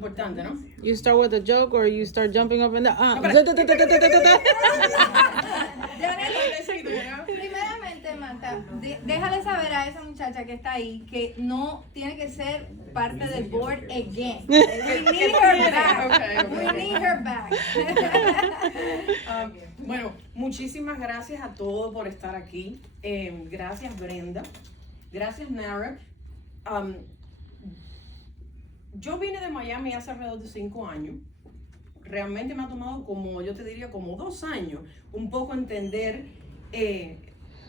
Importante, ¿no? You start with a joke or you start jumping up and down. Primeramente, Marta, déjale saber a esa muchacha que está ahí que no tiene que ser parte del board again. We need her back. We need her back. Bueno, muchísimas gracias a todos por estar aquí. Gracias, Brenda. Gracias, Nara. Yo vine de Miami hace alrededor de 5 años. Realmente me ha tomado como, yo te diría, como 2 años, un poco entender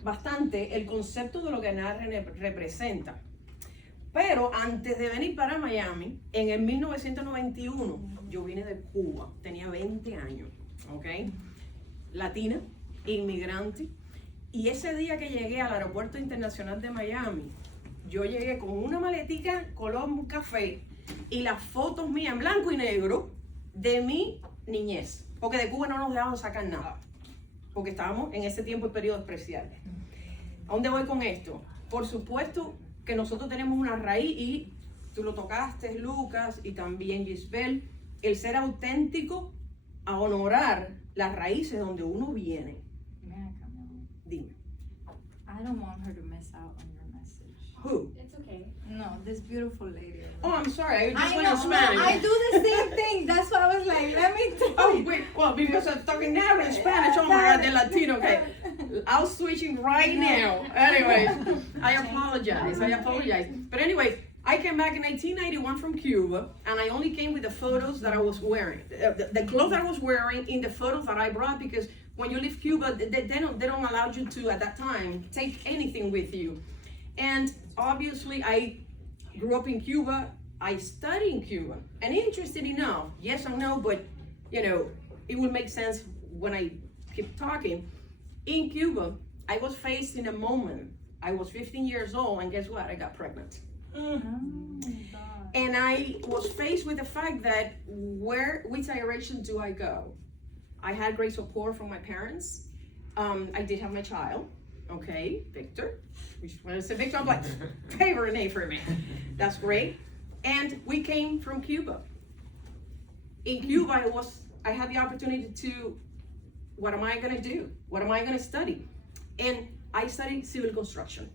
bastante el concepto de lo que NAR representa. Pero antes de venir para Miami, en el 1991, yo vine de Cuba, tenía 20 años, ¿ok? Latina, inmigrante. Y ese día que llegué al aeropuerto internacional de Miami, yo llegué con una maletica color café y las fotos mías en blanco y negro de mi niñez. Porque de Cuba no nos dejaban sacar nada. Porque estábamos en ese tiempo y periodo especial. ¿A dónde voy con esto? Por supuesto que nosotros tenemos una raíz y tú lo tocaste, Lucas, y también Gisbel, el ser auténtico a honorar las raíces donde uno viene. Dime. I don't want her to miss out on your message. Who? It's okay. No, this beautiful lady. Oh, I'm sorry. I just I went know, in Spanish. I do the same thing. That's why I was like, let me tell Oh, you. wait, well, because I'm talking now in Spanish. Oh my God, the Latino. Okay, I'll switching right now. Anyways, I apologize. But anyways, I came back in 1991 from Cuba, and I only came with the photos that I was wearing, the clothes that I was wearing in the photos that I brought, because when you leave Cuba, they don't allow you to, at that time, take anything with you. And obviously, I grew up in Cuba. I studied in Cuba. And interesting enough, yes and no, but you know, it will make sense when I keep talking. In Cuba, I was faced in a moment. I was 15 years old, and guess what? I got pregnant. And I was faced with the fact that which direction do I go? I had great support from my parents. I did have my child, okay, Victor. When I say Victor, I'm like, favorite name for me. That's great. And we came from Cuba. In Cuba, I had the opportunity to, what am I gonna do? What am I gonna study? And I studied civil construction.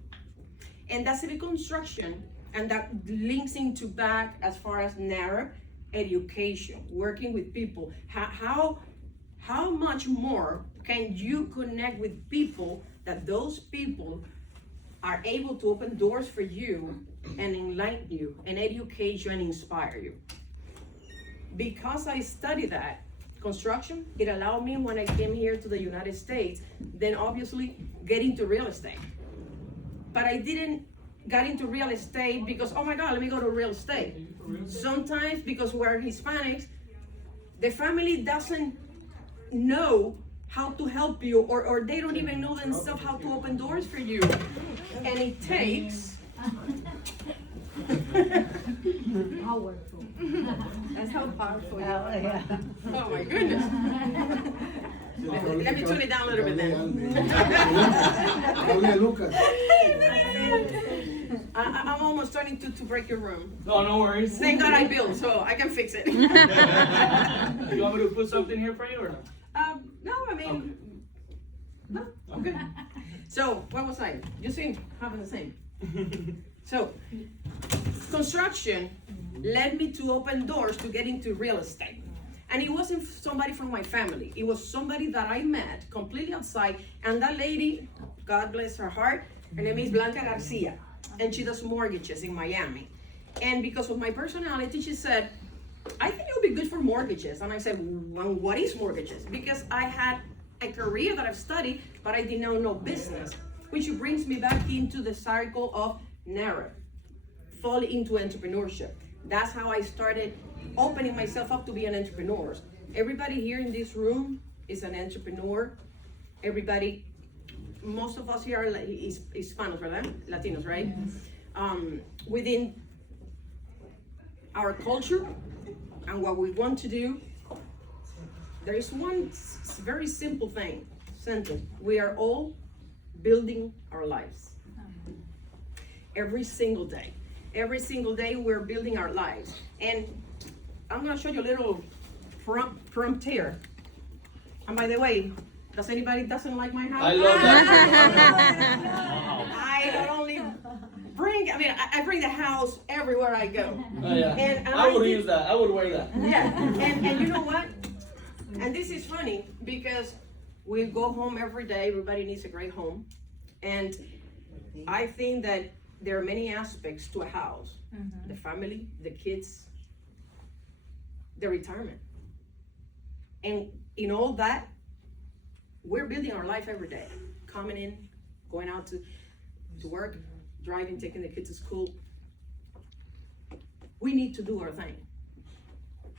And that civil construction, and that links into back as far as narrow education, working with people. How much more can you connect with people that those people are able to open doors for you and enlighten you and educate you and inspire you? Because I studied that construction, it allowed me, when I came here to the United States, then obviously get into real estate. But I didn't get into real estate because, oh my God, let me go to real estate. Sometimes because we're Hispanics, the family doesn't know how to help you, or they don't even know themselves how to open doors for you. And it takes Powerful. That's how powerful you are. Yeah. oh my goodness. Let me turn it down a little bit then. Lucas. I'm almost starting to break your room. No, no worries. Thank God I built, so I can fix it. You want me to put something here for you or no? No, I mean, no, I'm good. So, what was I? You seem having the same. So, construction led me to open doors to get into real estate. And it wasn't somebody from my family. It was somebody that I met completely outside. And that lady, God bless her heart, her name is Blanca Garcia. And she does mortgages in Miami. And because of my personality, she said, I think you'll be good for mortgages. And I said, well, what is mortgages? Because I had a career that I've studied, but I did not know business, which brings me back into the cycle of narrow, fall into entrepreneurship. That's how I started opening myself up to be an entrepreneur. Everybody here in this room is an entrepreneur. Everybody, most of us here are Hispanos, right? Latinos, right? Yes. Within our culture and what we want to do, there is one very simple sentence. We are all building our lives. Every single day we're building our lives. And I'm gonna show you a little prompt here. And by the way, does anybody doesn't like my house? I love that. I not only bring, I bring the house everywhere I go. Oh, yeah. And I would use that. I would wear that. Yeah, and you know what? And this is funny because we go home every day. Everybody needs a great home. And I think that there are many aspects to a house. The family, the kids, the retirement. And in all that, we're building our life every day. Coming in, going out to work, driving, taking the kids to school. We need to do our thing.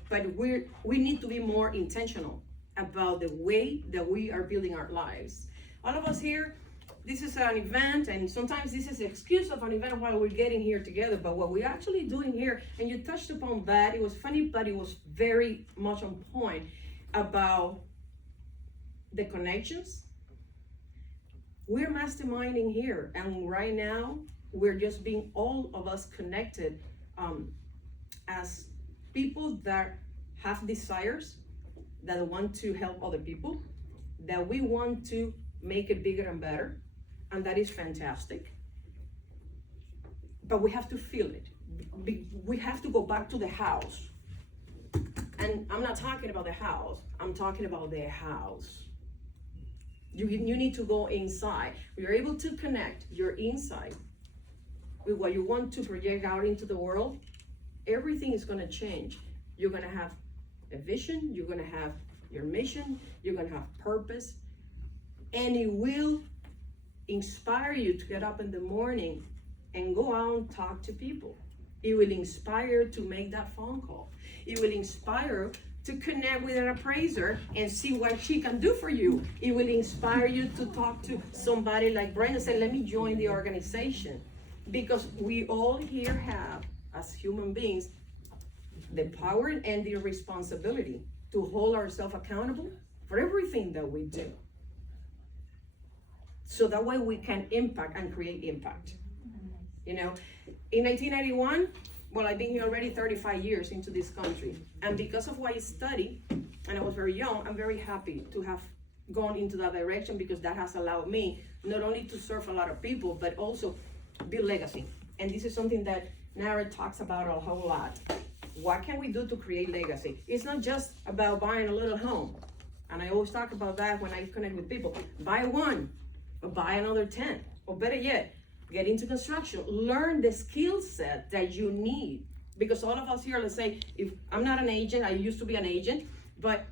But we need to be more intentional about the way that we are building our lives. All of us here, this is an event, and sometimes this is an excuse of an event while we're getting here together, but what we're actually doing here, and you touched upon that, it was funny, but it was very much on point about the connections. We're masterminding here, and right now, we're just being all of us connected as people that have desires, that want to help other people, that we want to make it bigger and better, and that is fantastic. But we have to feel it. We have to go back to the house. And I'm not talking about the house, I'm talking about the house. You need to go inside. You're able to connect your inside with what you want to project out into the world. Everything is gonna change. You're gonna have a vision, you're gonna have your mission, you're gonna have purpose, and it will inspire you to get up in the morning and go out and talk to people. It will inspire to make that phone call. It will inspire to connect with an appraiser and see what she can do for you. It will inspire you to talk to somebody like Brenda and say, let me join the organization. Because we all here have, as human beings, the power and the responsibility to hold ourselves accountable for everything that we do. So that way we can impact and create impact. You know, in 1981, well, I've been here already 35 years into this country. And because of what I studied, and I was very young, I'm very happy to have gone into that direction, because that has allowed me not only to serve a lot of people, but also build legacy. And this is something that Nara talks about a whole lot. What can we do to create legacy? It's not just about buying a little home. And I always talk about that when I connect with people. Buy one, or buy another 10, or better yet, get into construction. Learn the skill set that you need. Because all of us here, let's say, if I'm not an agent, I used to be an agent, but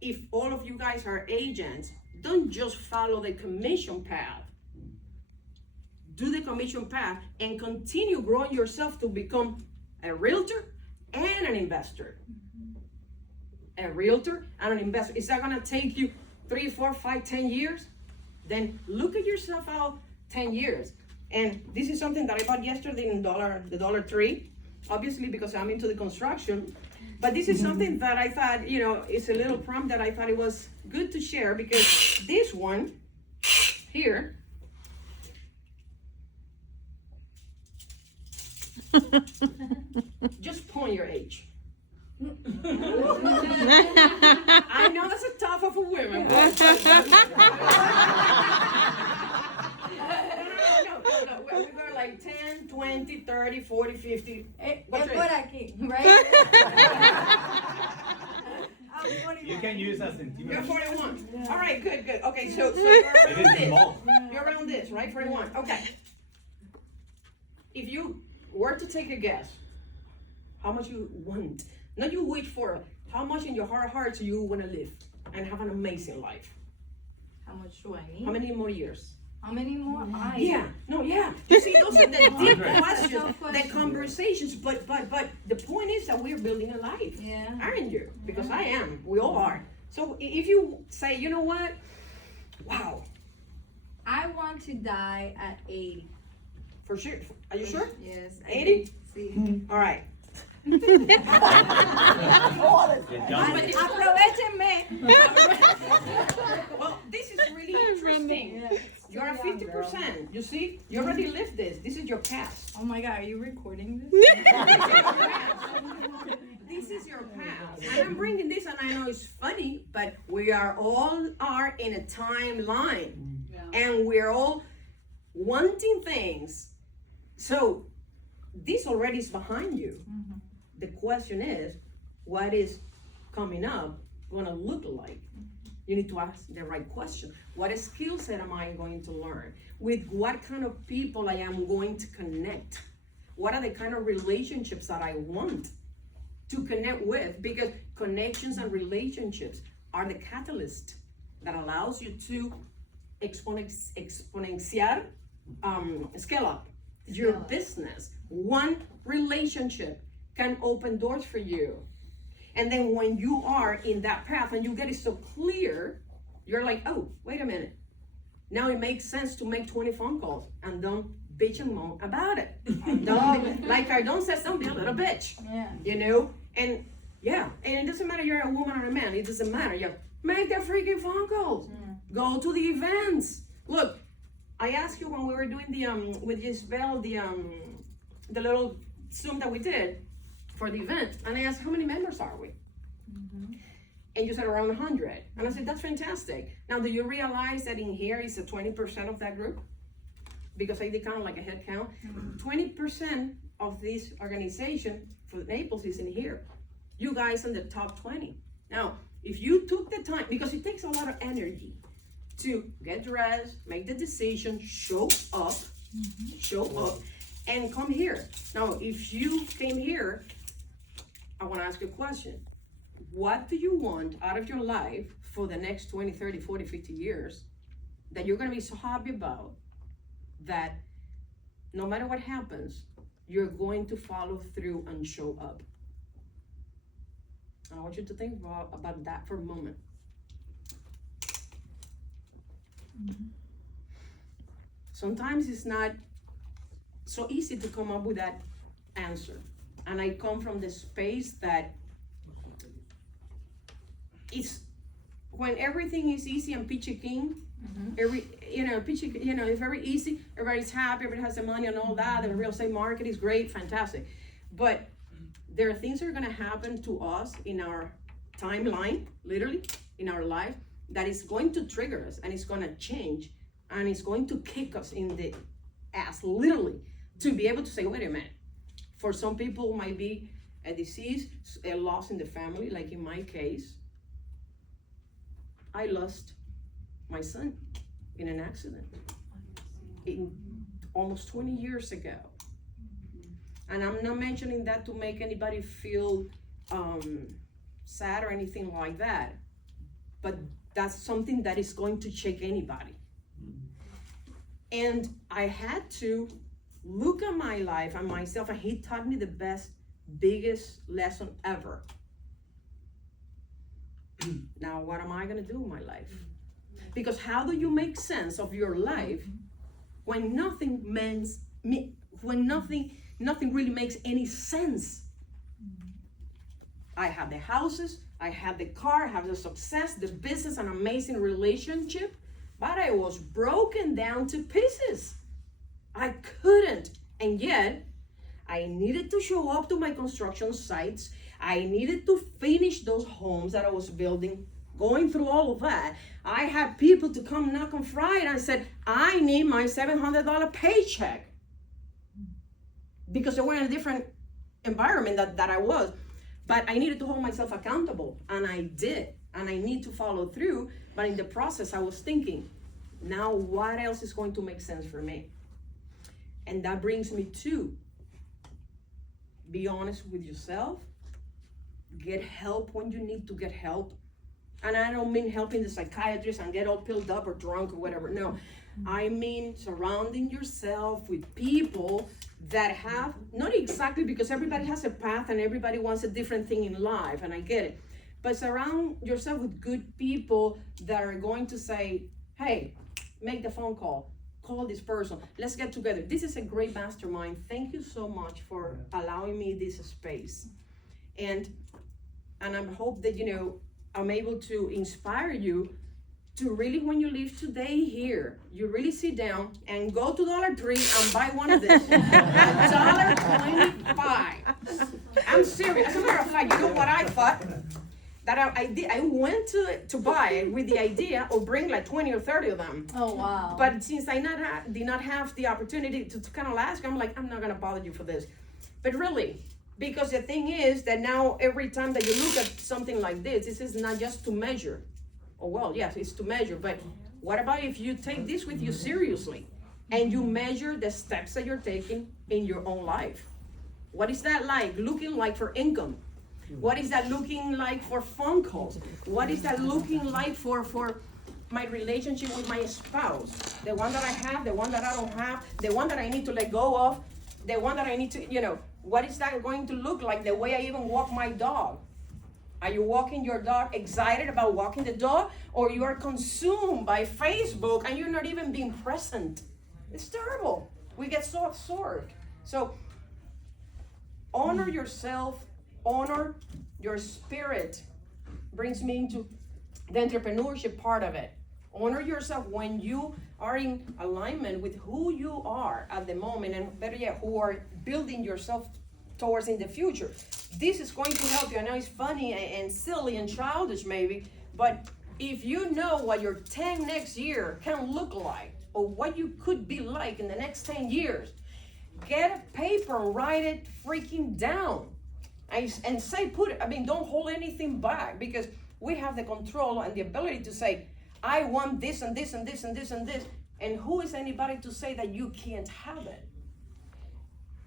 if all of you guys are agents, don't just follow the commission path. Do the commission path and continue growing yourself to become a realtor and an investor. A realtor and an investor. Is that gonna take you 3, 4, 5, 10 years? Then look at yourself out 10 years. And this is something that I bought yesterday in the Dollar Tree, obviously because I'm into the construction. But this is something that I thought, you know, it's a little prompt that I thought it was good to share, because this one here, just point your age. I know that's a tough of a woman. No. We're going like 10, 20, 30, 40, 50. What's por your age? aquí, right? You can use a You're centimeter. 41. All right, good. Okay, so you're around It is this. small. You're around this, right? 41. Okay. If you were to take a guess, how much you want, not you wish for, how much in your heart of hearts you want to live and have an amazing life? How much do I need? How many more years? How many more? Yeah. You see, those are the deep questions, Tough the questions. conversations, but the point is that we're building a life. Yeah. Aren't you? Because I am. We all are. So if you say, you know what? Wow. I want to die at 80. For sure. Are you sure? Yes. 80? Sí. All right. Aprovechenme. Well, this is really interesting. You're at 50%. You see? You already lived this. This is your past. Oh my God, are you recording this? This this is your path. And I'm bringing this, and I know it's funny, but we all are in a timeline. And we're all wanting things. So this already is behind you. The question is, what is coming up going to look like? You need to ask the right question. What skill set am I going to learn? With what kind of people I am going to connect? What are the kind of relationships that I want to connect with? Because connections and relationships are the catalyst that allows you to exponential scale up your business. One relationship can open doors for you. And then when you are in that path and you get it so clear, you're like, oh, wait a minute. Now it makes sense to make 20 phone calls and don't bitch and moan about it. Don't, like Cardone says, don't be a little bitch. Yeah. You know? And yeah, and it doesn't matter you're a woman or a man, it doesn't matter. You make the freaking phone calls. Go to the events. Look, I asked you when we were doing the with Isabel, the little Zoom that we did for the event, and I asked how many members are we? And you said around 100. And I said, that's fantastic. Now, do you realize that in here is a 20% of that group? Because I did count like a head count. 20% of this organization for Naples is in here. You guys in the top 20. Now, if you took the time, because it takes a lot of energy to get dressed, make the decision, show up, and come here. Now, if you came here, I want to ask you a question. What do you want out of your life for the next 20, 30, 40, 50 years that you're going to be so happy about that no matter what happens, you're going to follow through and show up? And I want you to think about that for a moment. Sometimes it's not so easy to come up with that answer. And I come from the space that it's when everything is easy and peachy keen, it's very easy, everybody's happy, everybody has the money and all that, the real estate market is great, fantastic. But there are things that are gonna happen to us in our timeline, literally, in our life, that is going to trigger us and it's gonna change and it's going to kick us in the ass, literally, to be able to say, wait a minute. For some people, it might be a disease, a loss in the family, like in my case. I lost my son in an accident almost 20 years ago. And I'm not mentioning that to make anybody feel sad or anything like that, but that's something that is going to shake anybody. And I had to look at my life and myself, and he taught me the biggest lesson ever. Now, what am I gonna do in my life? Because how do you make sense of your life when nothing really makes any sense? I have the houses, I have the car, I have the success, the business, an amazing relationship, but I was broken down to pieces. I couldn't, and yet I needed to show up to my construction sites. I needed to finish those homes that I was building, going through all of that. I had people to come knock on Friday, and I said, I need my $700 paycheck. Because they were in a different environment that I was. But I needed to hold myself accountable, and I did. And I need to follow through, but in the process I was thinking, now what else is going to make sense for me? And that brings me to be honest with yourself, get help when you need to get help. And I don't mean helping the psychiatrist and get all pilled up or drunk or whatever, no. I mean surrounding yourself with people that have, not exactly, because everybody has a path and everybody wants a different thing in life, and I get it. But surround yourself with good people that are going to say, hey, make the phone call this person, let's get together. This is a great mastermind. Thank you so much for allowing me this space. And I hope that, I'm able to inspire you to really, when you leave today here, you really sit down and go to Dollar Tree and buy one of these. $1.25. I'm serious. As a matter of fact, you know what I thought? That I did. I went to buy it with the idea of bring like 20 or 30 of them. Oh, wow. But since I did not have the opportunity to kind of ask, I'm like, I'm not gonna bother you for this. But really, because the thing is that now every time that you look at something like this is not just to measure. Oh well, yes, it's to measure, but what about if you take this with you seriously and you measure the steps that you're taking in your own life? What is that like? Looking like for income? What is that looking like for phone calls? What is that looking like for my relationship with my spouse? The one that I have, the one that I don't have, the one that I need to let go of, the one that I need to, what is that going to look like? The way I even walk my dog. Are you walking your dog excited about walking the dog? Or you are consumed by Facebook and you're not even being present? It's terrible. We get so absorbed. So honor yourself. Honor your spirit brings me into the entrepreneurship part of it. Honor yourself when you are in alignment with who you are at the moment, and better yet, who are building yourself towards in the future. This is going to help you. I know it's funny and silly and childish maybe, but if you know what your 10 next year can look like, or what you could be like in the next 10 years, get a paper, write it freaking down. And don't hold anything back, because we have the control and the ability to say, I want this and this and this and this and this. And who is anybody to say that you can't have it?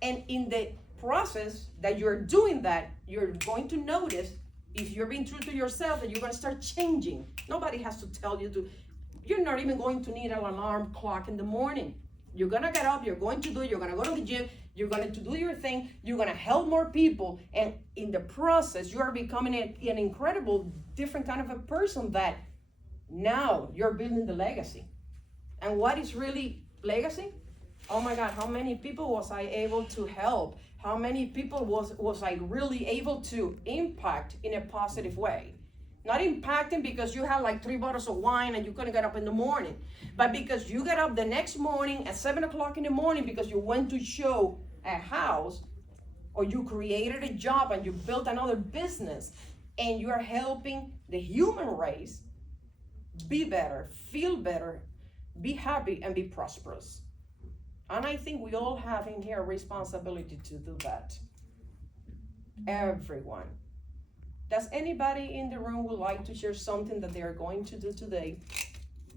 And in the process that you're doing that, you're going to notice, if you're being true to yourself, that you're going to start changing. Nobody has to tell you to. You're not even going to need an alarm clock in the morning. You're going to get up, you're going to do it, you're going to go to the gym, you're going to do your thing, you're going to help more people, and in the process, you are becoming an incredible, different kind of a person that now you're building the legacy. And what is really legacy? Oh my God, how many people was I able to help? How many people was I really able to impact in a positive way? Not impacting because you had like 3 bottles of wine and you couldn't get up in the morning, but because you got up the next morning at 7 o'clock in the morning because you went to show a house, or you created a job and you built another business, and you are helping the human race be better, feel better, be happy, and be prosperous. And I think we all have in here a responsibility to do that. Everyone. Does anybody in the room would like to share something that they are going to do today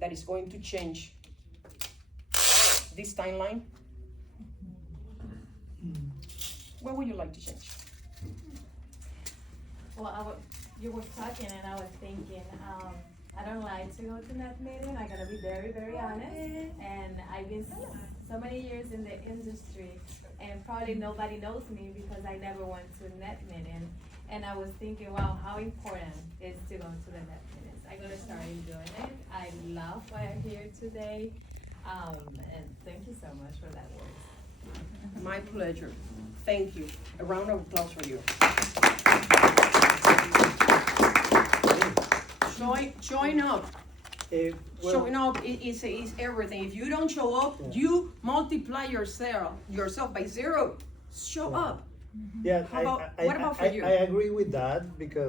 that is going to change this timeline? What would you like to change? Well, you were talking and I was thinking, I don't like to go to net meeting. I gotta be very, very honest. And I've been so many years in the industry, and probably nobody knows me because I never went to net meeting. And I was thinking, wow, how important it is to go to the net meetings. I'm gonna start enjoying it. I love what I hear today. And thank you so much for that word. My pleasure. Thank you. A round of applause for you. Showing up. Showing up is everything. If you don't show up, you multiply yourself by 0. Show up. Yeah, What about for you? I agree with that, because